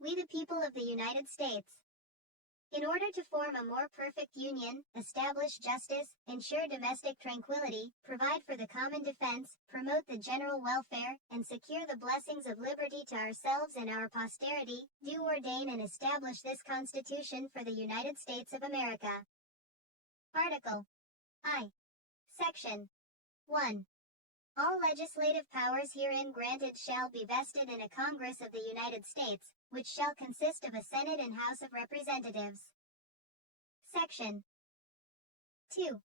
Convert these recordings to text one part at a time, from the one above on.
We the people of the United States. In order to form a more perfect union, establish justice, ensure domestic tranquility, provide for the common defense, promote the general welfare, and secure the blessings of liberty to ourselves and our posterity, do ordain and establish this Constitution for the United States of America. Article I. Section 1. All legislative powers herein granted shall be vested in a Congress of the United States, which shall consist of a Senate and House of Representatives. Section 2.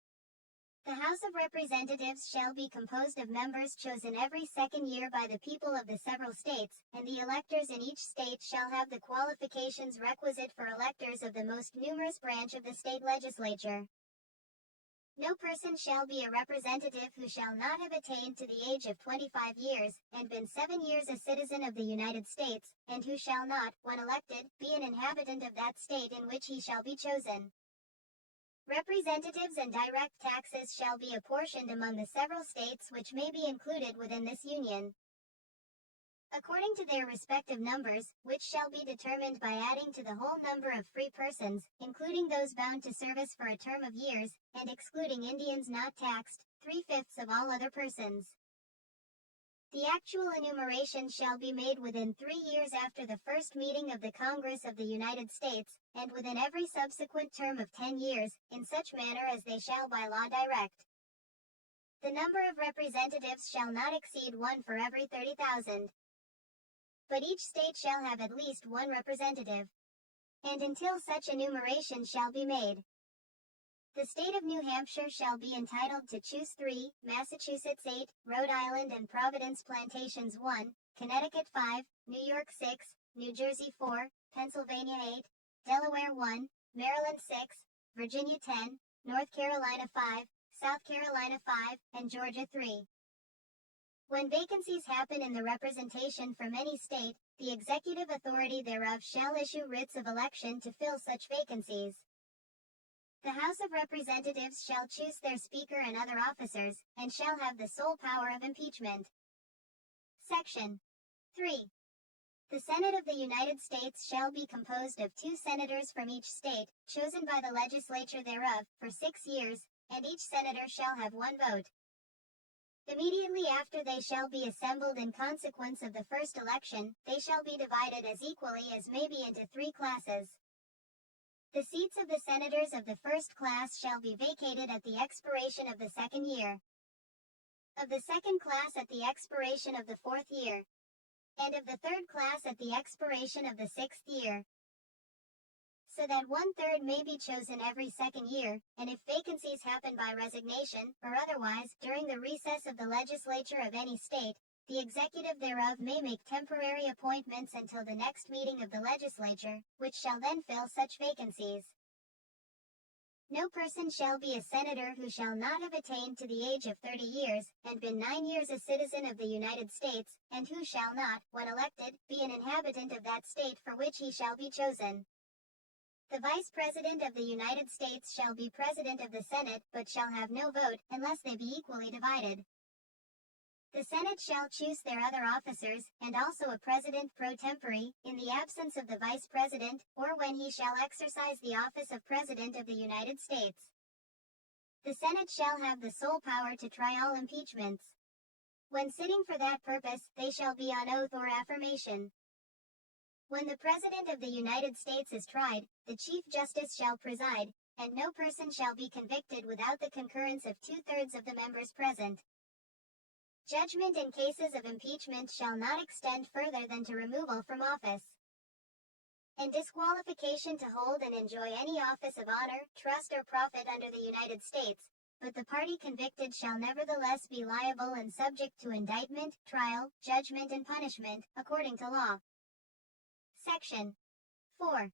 The House of Representatives shall be composed of members chosen every second year by the people of the several states, and the electors in each state shall have the qualifications requisite for electors of the most numerous branch of the state legislature. No person shall be a representative who shall not have attained to the age of 25 years, and been 7 years a citizen of the United States, and who shall not, when elected, be an inhabitant of that state in which he shall be chosen. Representatives and direct taxes shall be apportioned among the several states which may be included within this Union, according to their respective numbers, which shall be determined by adding to the whole number of free persons, including those bound to service for a term of years, and excluding Indians not taxed, 3/5 of all other persons. The actual enumeration shall be made within 3 years after the first meeting of the Congress of the United States, and within every subsequent term of 10 years, in such manner as they shall by law direct. The number of representatives shall not exceed 1 for every 30,000. But each state shall have at least 1 representative, and until such enumeration shall be made, the state of New Hampshire shall be entitled to choose 3, Massachusetts 8, Rhode Island and Providence Plantations 1, Connecticut 5, New York 6, New Jersey 4, Pennsylvania 8, Delaware 1, Maryland 6, Virginia 10, North Carolina 5, South Carolina 5, and Georgia 3. When vacancies happen in the representation from any state, the executive authority thereof shall issue writs of election to fill such vacancies. The House of Representatives shall choose their Speaker and other officers, and shall have the sole power of impeachment. Section 3. The Senate of the United States shall be composed of 2 senators from each state, chosen by the legislature thereof, for 6 years, and each senator shall have 1 vote. Immediately after they shall be assembled in consequence of the first election, they shall be divided as equally as may be into 3 classes. The seats of the senators of the first class shall be vacated at the expiration of the 2nd year, of the 2nd class at the expiration of the 4th year, and of the 3rd class at the expiration of the 6th year, so that 1/3 may be chosen every 2nd year, and if vacancies happen by resignation, or otherwise, during the recess of the legislature of any state, the executive thereof may make temporary appointments until the next meeting of the legislature, which shall then fill such vacancies. No person shall be a senator who shall not have attained to the age of 30 years, and been 9 years a citizen of the United States, and who shall not, when elected, be an inhabitant of that state for which he shall be chosen. The Vice President of the United States shall be President of the Senate, but shall have no vote, unless they be equally divided. The Senate shall choose their other officers, and also a President pro tempore, in the absence of the Vice President, or when he shall exercise the office of President of the United States. The Senate shall have the sole power to try all impeachments. When sitting for that purpose, they shall be on oath or affirmation. When the President of the United States is tried, the Chief Justice shall preside, and no person shall be convicted without the concurrence of 2/3 of the members present. Judgment in cases of impeachment shall not extend further than to removal from office, and disqualification to hold and enjoy any office of honor, trust or profit under the United States, but the party convicted shall nevertheless be liable and subject to indictment, trial, judgment and punishment, according to law. Section 4.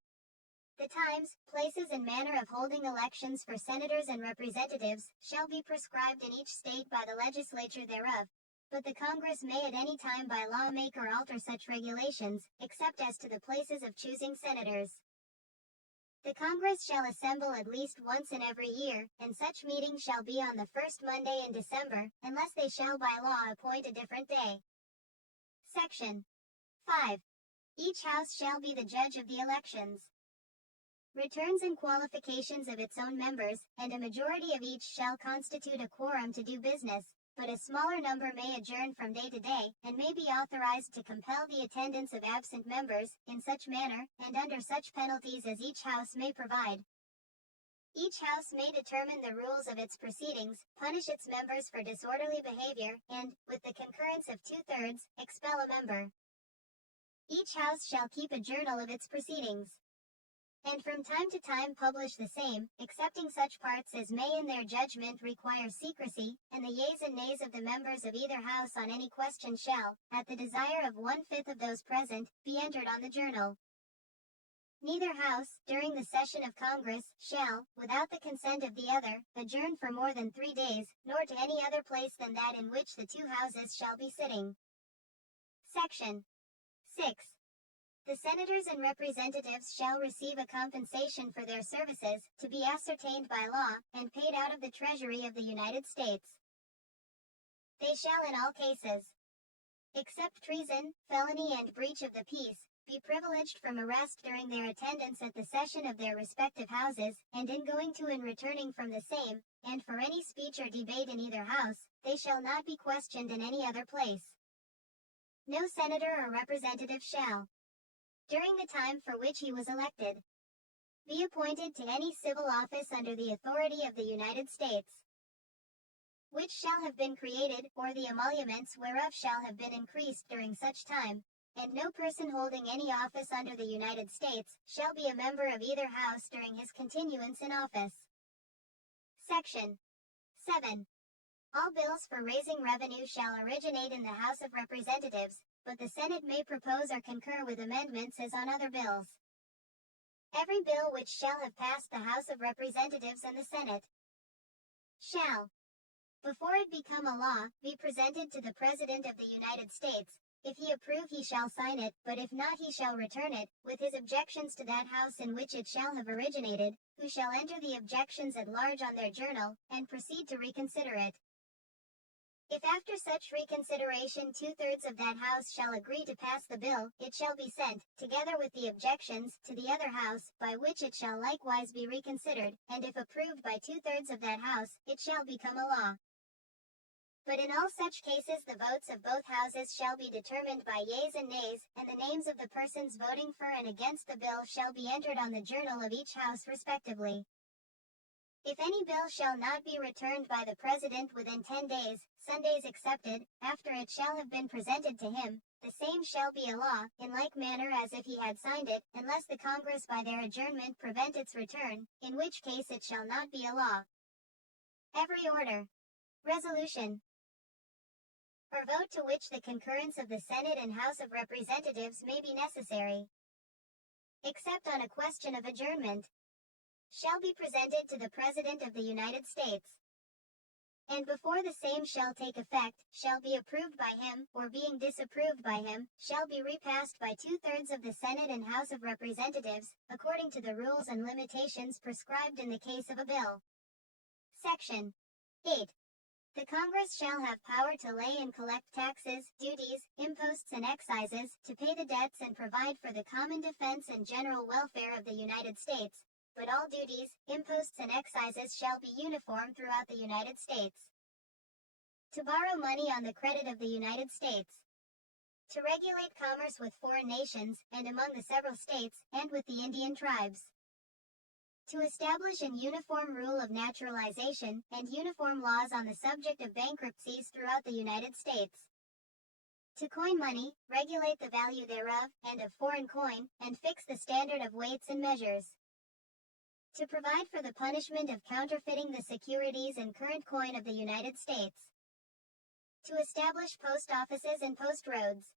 The times, places and manner of holding elections for senators and representatives shall be prescribed in each state by the legislature thereof, but the Congress may at any time by law make or alter such regulations, except as to the places of choosing senators. The Congress shall assemble at least once in every year, and such meeting shall be on the first Monday in December, unless they shall by law appoint a different day. Section 5. Each house shall be the judge of the elections, returns and qualifications of its own members, and a majority of each shall constitute a quorum to do business, but a smaller number may adjourn from day to day, and may be authorized to compel the attendance of absent members, in such manner, and under such penalties as each house may provide. Each house may determine the rules of its proceedings, punish its members for disorderly behavior, and, with the concurrence of 2/3, expel a member. Each house shall keep a journal of its proceedings, and from time to time publish the same, excepting such parts as may in their judgment require secrecy, and the yeas and nays of the members of either house on any question shall, at the desire of 1/5 of those present, be entered on the journal. Neither house, during the session of Congress, shall, without the consent of the other, adjourn for more than 3 days, nor to any other place than that in which the two houses shall be sitting. Section 6. The senators and representatives shall receive a compensation for their services, to be ascertained by law, and paid out of the Treasury of the United States. They shall in all cases, except treason, felony and breach of the peace, be privileged from arrest during their attendance at the session of their respective houses, and in going to and returning from the same, and for any speech or debate in either house, they shall not be questioned in any other place. No senator or representative shall, during the time for which he was elected, be appointed to any civil office under the authority of the United States, which shall have been created, or the emoluments whereof shall have been increased during such time, and no person holding any office under the United States shall be a member of either house during his continuance in office. Section 7. All bills for raising revenue shall originate in the House of Representatives, but the Senate may propose or concur with amendments as on other bills. Every bill which shall have passed the House of Representatives and the Senate shall, before it become a law, be presented to the President of the United States. If he approve, he shall sign it, but if not, he shall return it, with his objections to that house in which it shall have originated, who shall enter the objections at large on their journal, and proceed to reconsider it. If after such reconsideration 2/3 of that house shall agree to pass the bill, it shall be sent, together with the objections, to the other house, by which it shall likewise be reconsidered, and if approved by 2/3 of that house, it shall become a law. But in all such cases the votes of both houses shall be determined by yeas and nays, and the names of the persons voting for and against the bill shall be entered on the journal of each house respectively. If any bill shall not be returned by the President within 10 days, Sundays excepted, after it shall have been presented to him, the same shall be a law, in like manner as if he had signed it, unless the Congress by their adjournment prevent its return, in which case it shall not be a law. Every order, resolution, or vote to which the concurrence of the Senate and House of Representatives may be necessary, except on a question of adjournment, shall be presented to the President of the United States, and before the same shall take effect, shall be approved by him, or being disapproved by him, shall be repassed by 2/3 of the Senate and House of Representatives, according to the rules and limitations prescribed in the case of a bill. Section 8. The Congress shall have power to lay and collect taxes, duties, imposts and excises, to pay the debts and provide for the common defense and general welfare of the United States, but all duties, imposts and excises shall be uniform throughout the United States. To borrow money on the credit of the United States. To regulate commerce with foreign nations, and among the several states, and with the Indian tribes. To establish an uniform rule of naturalization, and uniform laws on the subject of bankruptcies throughout the United States. To coin money, regulate the value thereof, and of foreign coin, and fix the standard of weights and measures. To provide for the punishment of counterfeiting the securities and current coin of the United States. To establish post offices and post roads.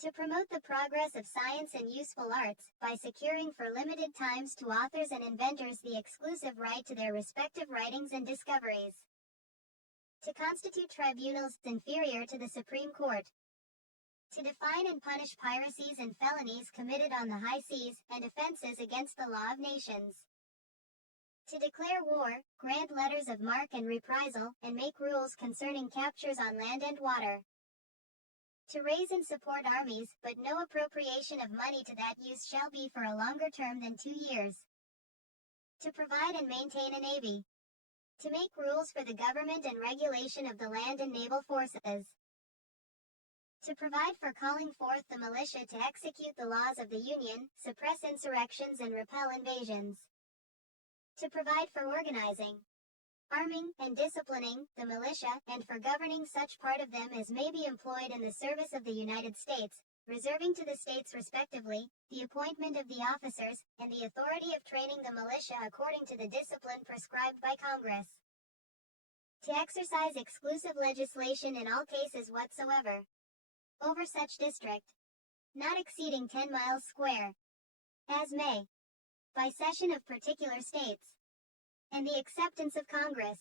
To promote the progress of science and useful arts, by securing for limited times to authors and inventors the exclusive right to their respective writings and discoveries. To constitute tribunals inferior to the Supreme Court. To define and punish piracies and felonies committed on the high seas, and offenses against the law of nations. To declare war, grant letters of marque and reprisal, and make rules concerning captures on land and water. To raise and support armies, but no appropriation of money to that use shall be for a longer term than 2 years. To provide and maintain a navy. To make rules for the government and regulation of the land and naval forces. To provide for calling forth the militia to execute the laws of the Union, suppress insurrections and repel invasions. To provide for organizing, arming, and disciplining the militia, and for governing such part of them as may be employed in the service of the United States, reserving to the states respectively, the appointment of the officers, and the authority of training the militia according to the discipline prescribed by Congress. To exercise exclusive legislation in all cases whatsoever, over such district, not exceeding 10 miles square, as may, by cession of particular states, and the acceptance of Congress,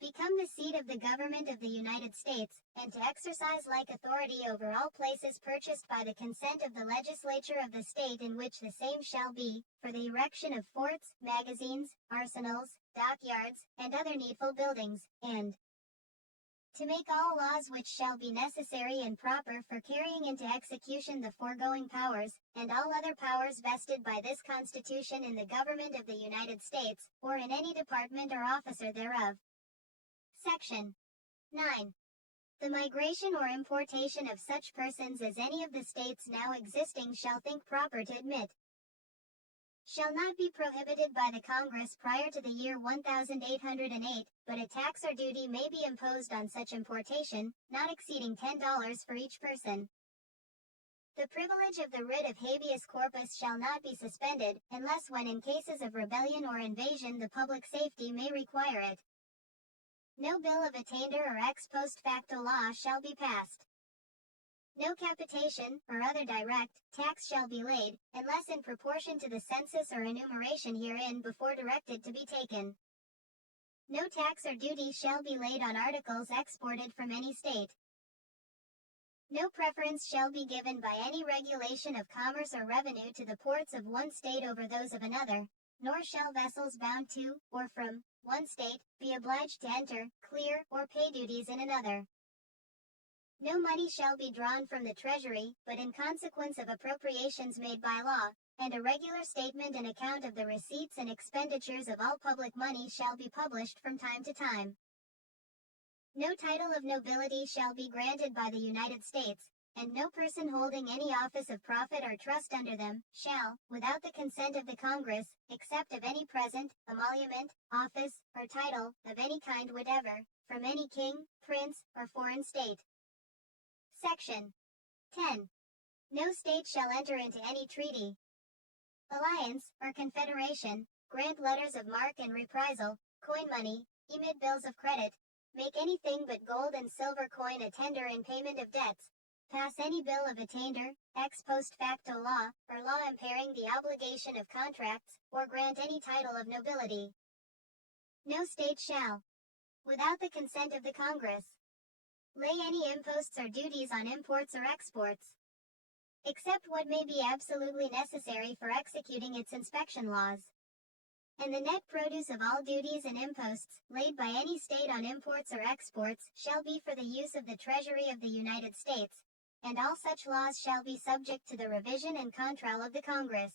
become the seat of the government of the United States, and to exercise like authority over all places purchased by the consent of the legislature of the state in which the same shall be, for the erection of forts, magazines, arsenals, dockyards, and other needful buildings, and to make all laws which shall be necessary and proper for carrying into execution the foregoing powers, and all other powers vested by this Constitution in the government of the United States, or in any department or officer thereof. Section 9. The migration or importation of such persons as any of the states now existing shall think proper to admit, shall not be prohibited by the Congress prior to the year 1808, but a tax or duty may be imposed on such importation, not exceeding $10 for each person. The privilege of the writ of habeas corpus shall not be suspended, unless when in cases of rebellion or invasion the public safety may require it. No bill of attainder or ex post facto law shall be passed. No capitation, or other direct, tax shall be laid, unless in proportion to the census or enumeration herein before directed to be taken. No tax or duty shall be laid on articles exported from any state. No preference shall be given by any regulation of commerce or revenue to the ports of one state over those of another, nor shall vessels bound to, or from, one state, be obliged to enter, clear, or pay duties in another. No money shall be drawn from the Treasury, but in consequence of appropriations made by law, and a regular statement and account of the receipts and expenditures of all public money shall be published from time to time. No title of nobility shall be granted by the United States, and no person holding any office of profit or trust under them, shall, without the consent of the Congress, accept of any present, emolument, office, or title, of any kind whatever, from any king, prince, or foreign state. Section 10. No state shall enter into any treaty, alliance, or confederation, grant letters of marque and reprisal, coin money, emit bills of credit, make anything but gold and silver coin a tender in payment of debts, pass any bill of attainder, ex post facto law, or law impairing the obligation of contracts, or grant any title of nobility. No state shall, without the consent of the Congress, lay any imposts or duties on imports or exports, except what may be absolutely necessary for executing its inspection laws. And the net produce of all duties and imposts, laid by any state on imports or exports, shall be for the use of the Treasury of the United States, and all such laws shall be subject to the revision and control of the Congress.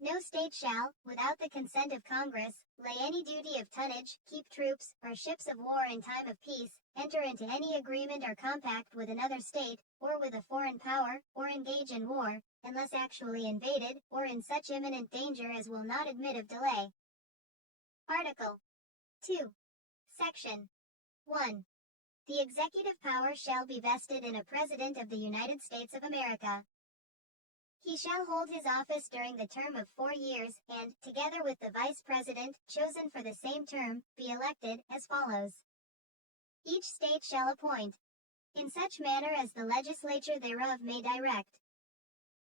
No state shall, without the consent of Congress, lay any duty of tonnage, keep troops, or ships of war in time of peace, enter into any agreement or compact with another state, or with a foreign power, or engage in war, unless actually invaded, or in such imminent danger as will not admit of delay. Article 2. Section 1. The executive power shall be vested in a President of the United States of America. He shall hold his office during the term of 4 years, and, together with the Vice President, chosen for the same term, be elected, as follows. Each state shall appoint, in such manner as the legislature thereof may direct,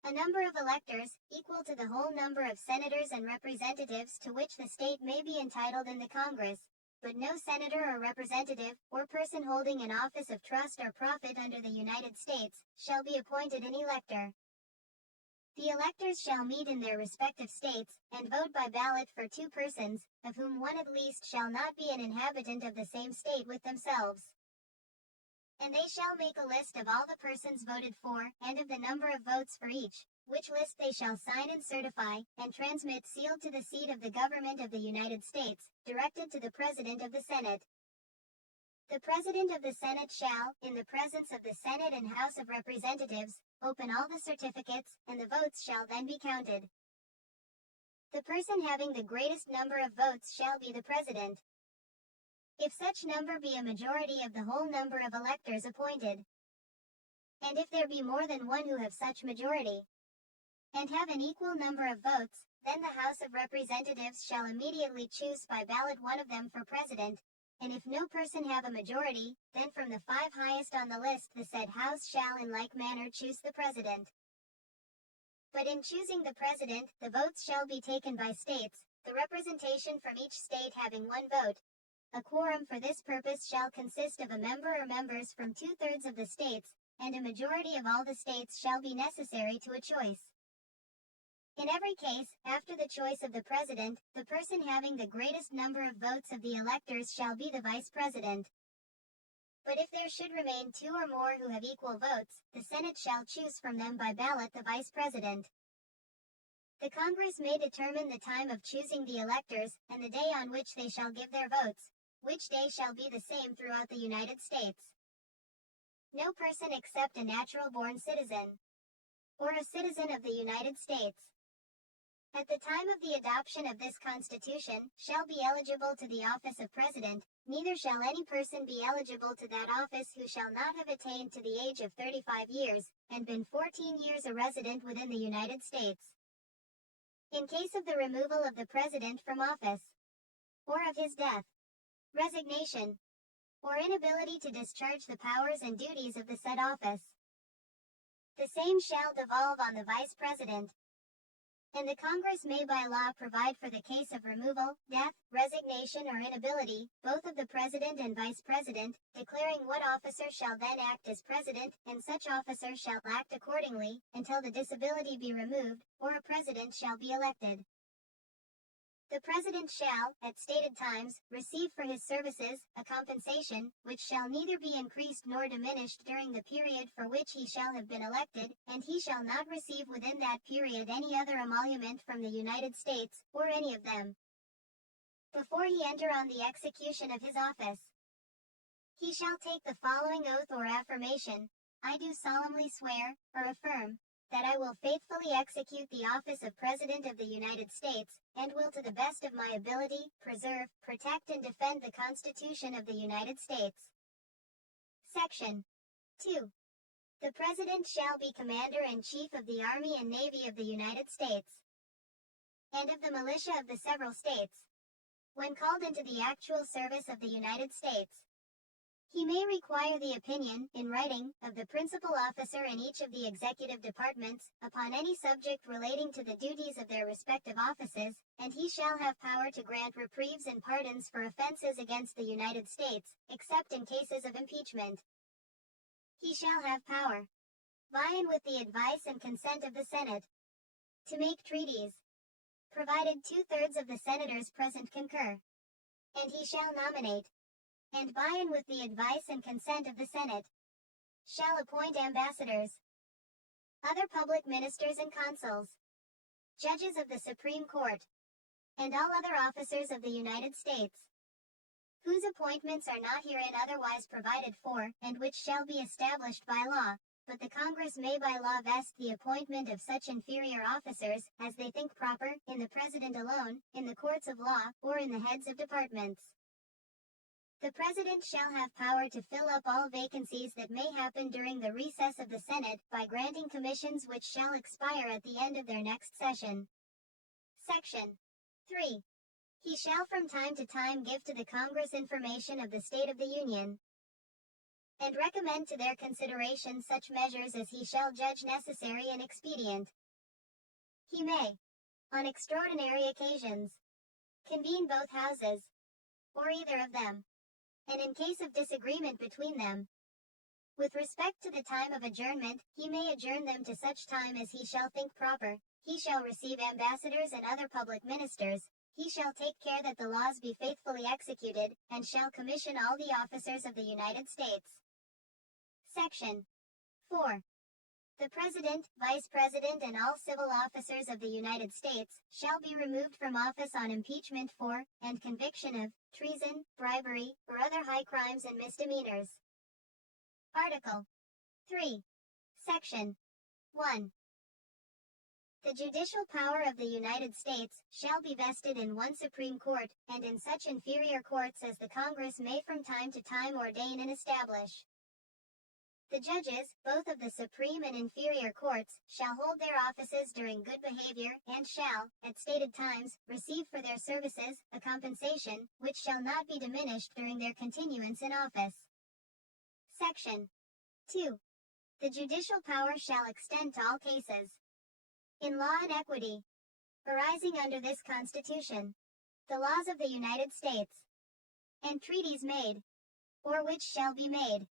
a number of electors, equal to the whole number of senators and representatives to which the state may be entitled in the Congress, but no senator or representative, or person holding an office of trust or profit under the United States, shall be appointed an elector. The electors shall meet in their respective states, and vote by ballot for 2 persons, of whom one at least shall not be an inhabitant of the same state with themselves. And they shall make a list of all the persons voted for, and of the number of votes for each, which list they shall sign and certify, and transmit sealed to the seat of the government of the United States, directed to the President of the Senate. The President of the Senate shall, in the presence of the Senate and House of Representatives, open all the certificates, and the votes shall then be counted. The person having the greatest number of votes shall be the President, if such number be a majority of the whole number of electors appointed. And if there be more than one who have such majority, and have an equal number of votes, then the House of Representatives shall immediately choose by ballot one of them for President, and if no person have a majority, then from the 5 highest on the list the said House shall in like manner choose the President. But in choosing the President, the votes shall be taken by states, the representation from each state having 1 vote. A quorum for this purpose shall consist of a member or members from 2/3 of the states, and a majority of all the states shall be necessary to a choice. In every case, after the choice of the President, the person having the greatest number of votes of the electors shall be the Vice President. But if there should remain 2 or more who have equal votes, the Senate shall choose from them by ballot the Vice President. The Congress may determine the time of choosing the electors, and the day on which they shall give their votes, which day shall be the same throughout the United States. No person except a natural-born citizen, or a citizen of the United States, at the time of the adoption of this Constitution, shall be eligible to the office of President, neither shall any person be eligible to that office who shall not have attained to the age of 35 years, and been 14 years a resident within the United States. In case of the removal of the President from office, or of his death, resignation, or inability to discharge the powers and duties of the said office, the same shall devolve on the Vice President. And the Congress may by law provide for the case of removal, death, resignation or inability, both of the President and Vice President, declaring what officer shall then act as President, and such officer shall act accordingly, until the disability be removed, or a President shall be elected. The President shall, at stated times, receive for his services, a compensation, which shall neither be increased nor diminished during the period for which he shall have been elected, and he shall not receive within that period any other emolument from the United States, or any of them, before he enter on the execution of his office. He shall take the following oath or affirmation: I do solemnly swear, or affirm, that I will faithfully execute the office of President of the United States, and will to the best of my ability, preserve, protect and defend the Constitution of the United States. Section 2. The President shall be Commander-in-Chief of the Army and Navy of the United States, and of the militia of the several states, when called into the actual service of the United States. He may require the opinion, in writing, of the principal officer in each of the executive departments, upon any subject relating to the duties of their respective offices, and he shall have power to grant reprieves and pardons for offenses against the United States, except in cases of impeachment. He shall have power, by and with the advice and consent of the Senate, to make treaties, provided 2/3 of the senators present concur. And he shall nominate, and by and with the advice and consent of the Senate, shall appoint ambassadors, other public ministers and consuls, judges of the Supreme Court, and all other officers of the United States, whose appointments are not herein otherwise provided for, and which shall be established by law, but the Congress may by law vest the appointment of such inferior officers, as they think proper, in the President alone, in the courts of law, or in the heads of departments. The President shall have power to fill up all vacancies that may happen during the recess of the Senate, by granting commissions which shall expire at the end of their next session. Section 3. He shall from time to time give to the Congress information of the state of the Union, and recommend to their consideration such measures as he shall judge necessary and expedient. He may, on extraordinary occasions, convene both houses, or either of them, and in case of disagreement between them, with respect to the time of adjournment, he may adjourn them to such time as he shall think proper. He shall receive ambassadors and other public ministers. He shall take care that the laws be faithfully executed, and shall commission all the officers of the United States, Section 4. The President, Vice President and all civil officers of the United States shall be removed from office on impeachment for, and conviction of, treason, bribery, or other high crimes and misdemeanors. Article 3. Section 1. The judicial power of the United States shall be vested in one Supreme Court, and in such inferior courts as the Congress may from time to time ordain and establish. The judges, both of the Supreme and inferior courts, shall hold their offices during good behavior, and shall, at stated times, receive for their services a compensation, which shall not be diminished during their continuance in office. Section 2. The judicial power shall extend to all cases in law and equity arising under this Constitution, the laws of the United States, and treaties made, or which shall be made,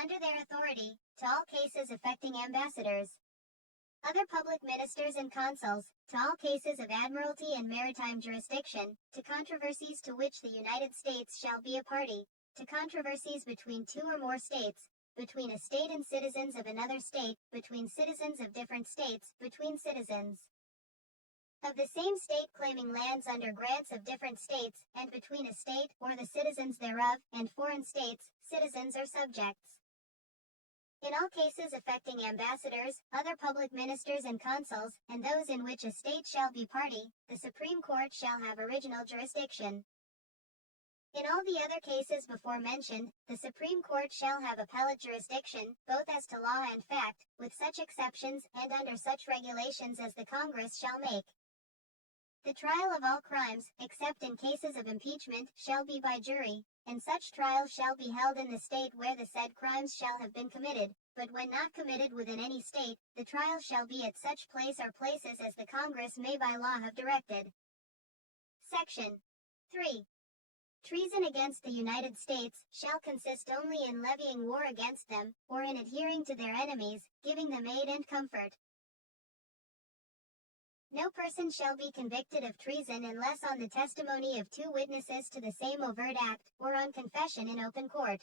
under their authority, to all cases affecting ambassadors, other public ministers and consuls, to all cases of admiralty and maritime jurisdiction, to controversies to which the United States shall be a party, to controversies between two or more states, between a state and citizens of another state, between citizens of different states, between citizens of the same state claiming lands under grants of different states, and between a state, or the citizens thereof, and foreign states, citizens or subjects. In all cases affecting ambassadors, other public ministers and consuls, and those in which a state shall be party, the Supreme Court shall have original jurisdiction. In all the other cases before mentioned, the Supreme Court shall have appellate jurisdiction, both as to law and fact, with such exceptions, and under such regulations as the Congress shall make. The trial of all crimes, except in cases of impeachment, shall be by jury, and such trial shall be held in the state where the said crimes shall have been committed, but when not committed within any state, the trial shall be at such place or places as the Congress may by law have directed. Section 3. Treason against the United States shall consist only in levying war against them, or in adhering to their enemies, giving them aid and comfort. No person shall be convicted of treason unless on the testimony of two witnesses to the same overt act, or on confession in open court.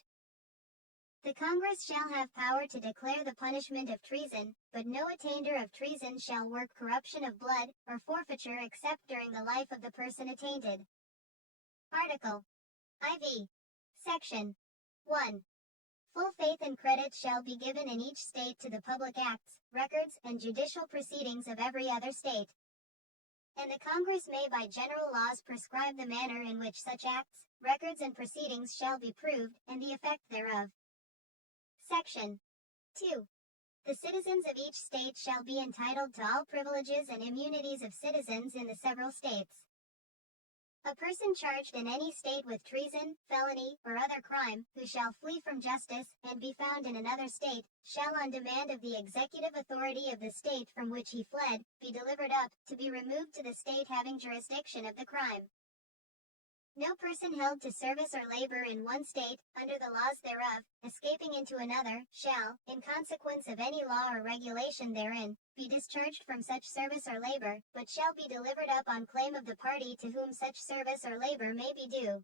The Congress shall have power to declare the punishment of treason, but no attainder of treason shall work corruption of blood, or forfeiture except during the life of the person attainted. Article IV. Section 1. Full faith and credit shall be given in each state to the public acts, records, and judicial proceedings of every other state. And the Congress may by general laws prescribe the manner in which such acts, records, and proceedings shall be proved, and the effect thereof. Section 2. The citizens of each state shall be entitled to all privileges and immunities of citizens in the several states. A person charged in any state with treason, felony, or other crime, who shall flee from justice, and be found in another state, shall on demand of the executive authority of the state from which he fled, be delivered up, to be removed to the state having jurisdiction of the crime. No person held to service or labor in one state, under the laws thereof, escaping into another, shall, in consequence of any law or regulation therein, be discharged from such service or labor, but shall be delivered up on claim of the party to whom such service or labor may be due.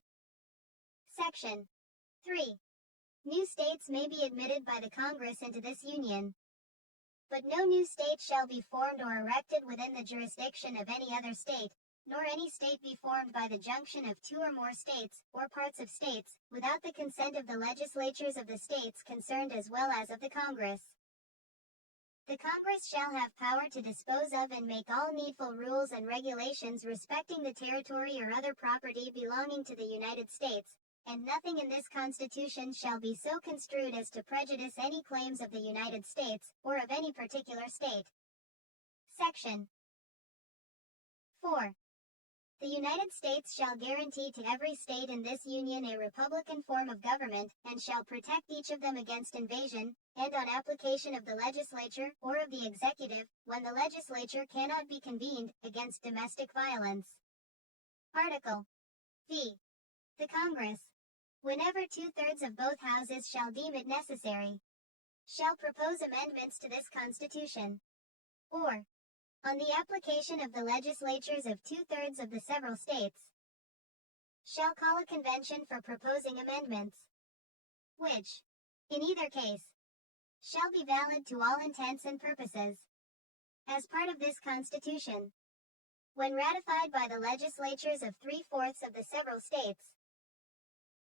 Section 3. New states may be admitted by the Congress into this Union. But no new state shall be formed or erected within the jurisdiction of any other state, nor any state be formed by the junction of two or more states, or parts of states, without the consent of the legislatures of the states concerned as well as of the Congress. The Congress shall have power to dispose of and make all needful rules and regulations respecting the territory or other property belonging to the United States, and nothing in this Constitution shall be so construed as to prejudice any claims of the United States, or of any particular state. Section 4. The United States shall guarantee to every state in this Union a republican form of government, and shall protect each of them against invasion, and on application of the legislature, or of the executive, when the legislature cannot be convened, against domestic violence. Article V. The Congress, whenever 2/3 of both houses shall deem it necessary, shall propose amendments to this Constitution, or, on the application of the legislatures of 2/3 of the several states, shall call a convention for proposing amendments, which, in either case, shall be valid to all intents and purposes. As part of this Constitution, when ratified by the legislatures of 3/4 of the several states,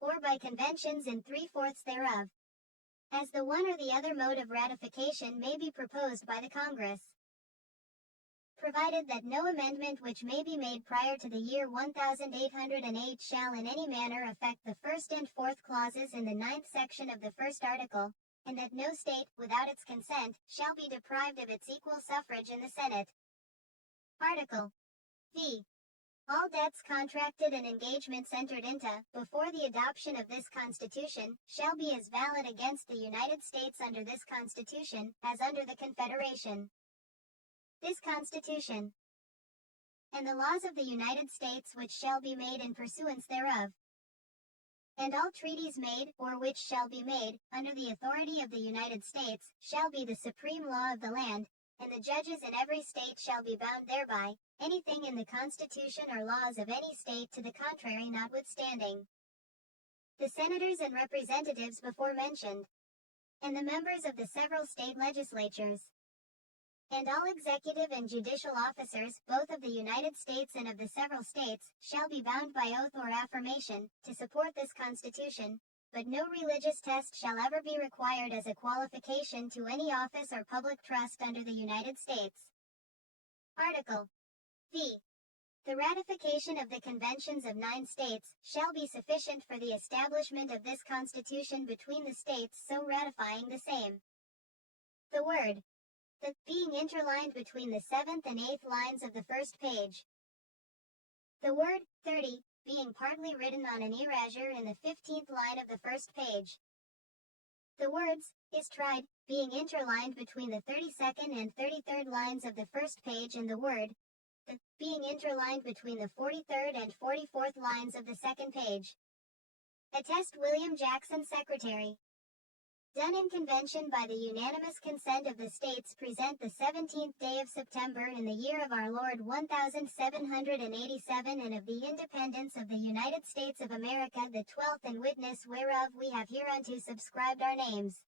or by conventions in 3/4 thereof, as the one or the other mode of ratification may be proposed by the Congress. Provided that no amendment which may be made prior to the year 1808 shall in any manner affect the first and fourth clauses in the 9th section of the first article, and that no state, without its consent, shall be deprived of its equal suffrage in the Senate. Article V. All debts contracted and engagements entered into, before the adoption of this Constitution, shall be as valid against the United States under this Constitution, as under the Confederation. This Constitution, and the laws of the United States which shall be made in pursuance thereof, and all treaties made, or which shall be made, under the authority of the United States, shall be the supreme law of the land, and the judges in every state shall be bound thereby, anything in the Constitution or laws of any state to the contrary notwithstanding. The senators and representatives before mentioned, and the members of the several state legislatures, and all executive and judicial officers, both of the United States and of the several states, shall be bound by oath or affirmation, to support this Constitution, but no religious test shall ever be required as a qualification to any office or public trust under the United States. Article V. The ratification of the conventions of 9 states shall be sufficient for the establishment of this Constitution between the states so ratifying the same. The word "the" being interlined between the 7th and 8th lines of the first page. The word 30 being partly written on an erasure in the 15th line of the first page. The words "is tried" being interlined between the 32nd and 33rd lines of the first page, and the word "the" being interlined between the 43rd and 44th lines of the second page. Attest William Jackson, Secretary. Done in convention by the unanimous consent of the states present the 17th day of September in the year of our Lord 1787 and of the independence of the United States of America the 12th, in witness whereof we have hereunto subscribed our names.